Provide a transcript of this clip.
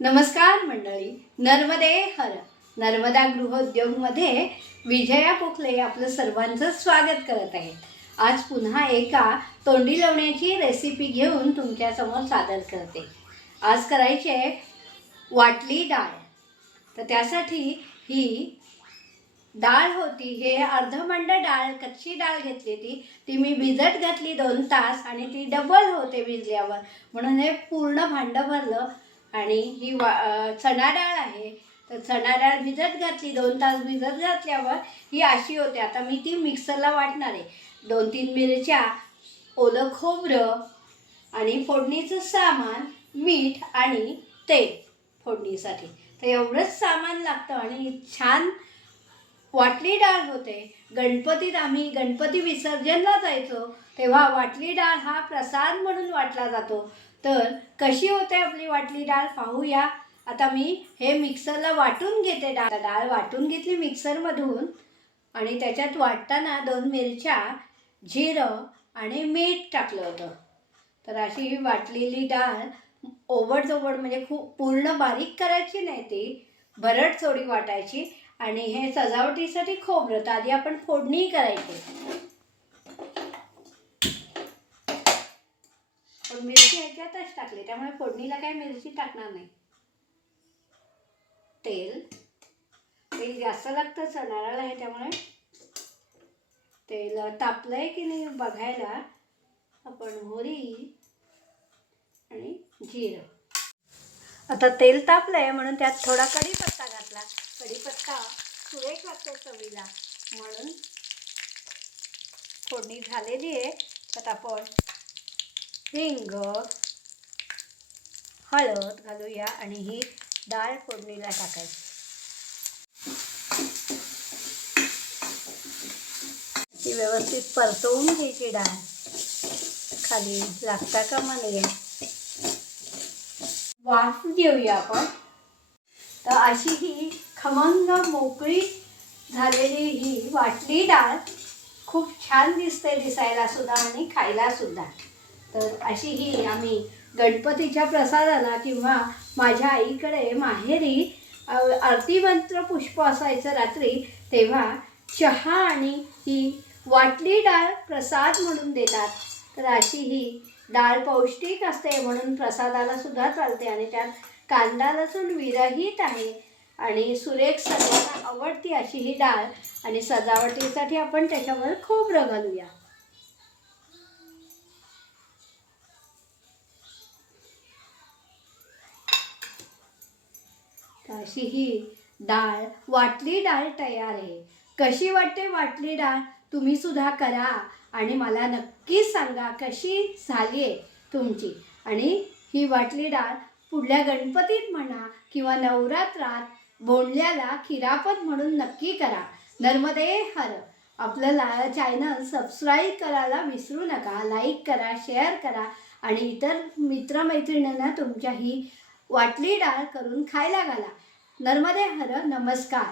नमस्कार मंडळी. नर्मदे हर. नर्मदा गृहोद्योगमध्ये विजया पोखले आपलं सर्वांचं स्वागत करत आहे. आज पुन्हा एका तोंडी लावण्याची रेसिपी घेऊन तुमच्यासमोर सादर करते. आज करायची आहे वाटली डाळ. तर त्यासाठी ही डाळ होती, हे अर्धमंड डाळ, कच्ची डाळ घेतली ती मी भिजत घातली 2 तास आणि ती डबल होते भिजल्यावर, म्हणून हे पूर्ण भांडं भरलं. आणि ही चणा डाळ आहे, तर चणा डाळ भिजत घातली 2 तास. भिजत घातल्यावर ही अशी होते. आता मी ती मिक्सरला वाटणार आहे. 2-3 मिरच्या, ओलं खोबरं आणि फोडणीचं सामान, मीठ आणि तेल फोडणीसाठी. तर एवढंच सामान लागतं आणि छान वाटली डाळ होते. गणपतीत आम्ही गणपती विसर्जनला जायचो तेव्हा वाटली डाळ हा प्रसाद म्हणून वाटला जातो. तर कशी होते आपली वाटली डाळ पाहूया. आता मी हे मिक्सरला वाटून घेते. डाळ वाटून घेतली मिक्सरमधून आणि त्याच्यात वाटताना 2 मिरच्या, जिरं आणि मीठ टाकलं होतं. तर अशी ही वाटलेली डाळ ओबडधोबड, म्हणजे खूप पूर्ण बारीक करायची नाही, ती भरड थोडी वाटायची. आणि हे सजावटीसाठी खोबरं, तर आधी आपण फोडणी करायची. पण मिरची ह्याच्यातच टाकली, त्यामुळे फोडणीला काय मिरची टाकणार नाही. तेल जास्त लागतं चणा डाळ आहे त्यामुळे. तेल तापलंय की नाही बघायला आपण मोहरी आणि जिरं. आता तेल तापलंय म्हणून त्यात थोडा कढीपत्ता घातला. कढीपत्ता सुरेख लागतो चवीला, म्हणून फोडणी झालेली आहे. त्यात आपण हिंग, हळद घालूया आणि ही डाळ फोडणीला टाकायची. ती व्यवस्थित परतवून घ्यायची. डाळ खाली लागता कामा नये. वाफ देऊया आपण. तर अशी ही खमंग मोकळी झालेली ही वाटली डाळ खूप छान दिसते दिसायला सुद्धा आणि खायला सुद्धा. तर अशी ही आम्ही गणपतीच्या प्रसादाला किंवा माझ्या आईकडे माहेरी आरती मंत्र पुष्प असायचं रात्री, तेव्हा चहा आणि ही वाटली डाळ प्रसाद म्हणून देतात. तर अशी ही डाळ पौष्टिक असते म्हणून प्रसादाला सुद्धा चालते आणि त्यात कांदा लसूण विरहित आहे आणि सुरेख सर्वांना आवडती अशी ही डाळ. आणि सजावटीसाठी आपण त्याच्यावर खोबरं घालूया. अशी ही डाळ वाटली डाळ तयार आहे. कशी वाटते वाटली डाळ तुम्ही सुद्धा करा आणि मला नक्की सांगा कशी झाली आहे तुमची. आणि ही वाटली डाळ पुढल्या गणपतीत म्हणा किंवा नवरात्रात बोंडल्याला खिरापत म्हणून नक्की करा. नर्मदे हर. आपलं चॅनल सबस्क्राईब करायला विसरू नका. लाईक करा, शेअर करा आणि इतर मित्रमैत्रिणींना तुमच्या ही वाटली डाळ करून खायला घाला. नर्मदे हर. नमस्कार.